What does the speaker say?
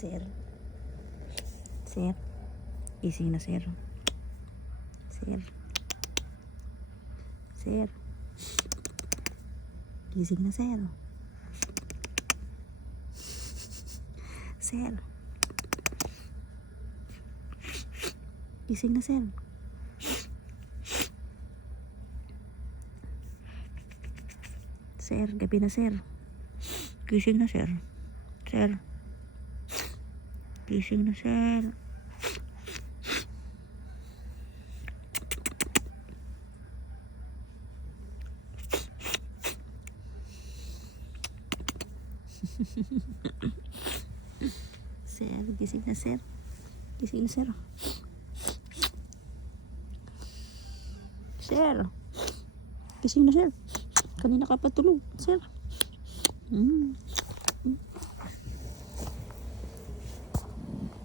Sir. Sir. Gising na, sir. Sir. Sir. Gising na, sir. Sir. Gising na, sir. Sir, gabi na, sir. Gising na, sir. Sir. Gising na, sir. Sir, gising na, sir. Gising na, sir. Sir. Gising na, sir. Kanina ka pa tulog, sir.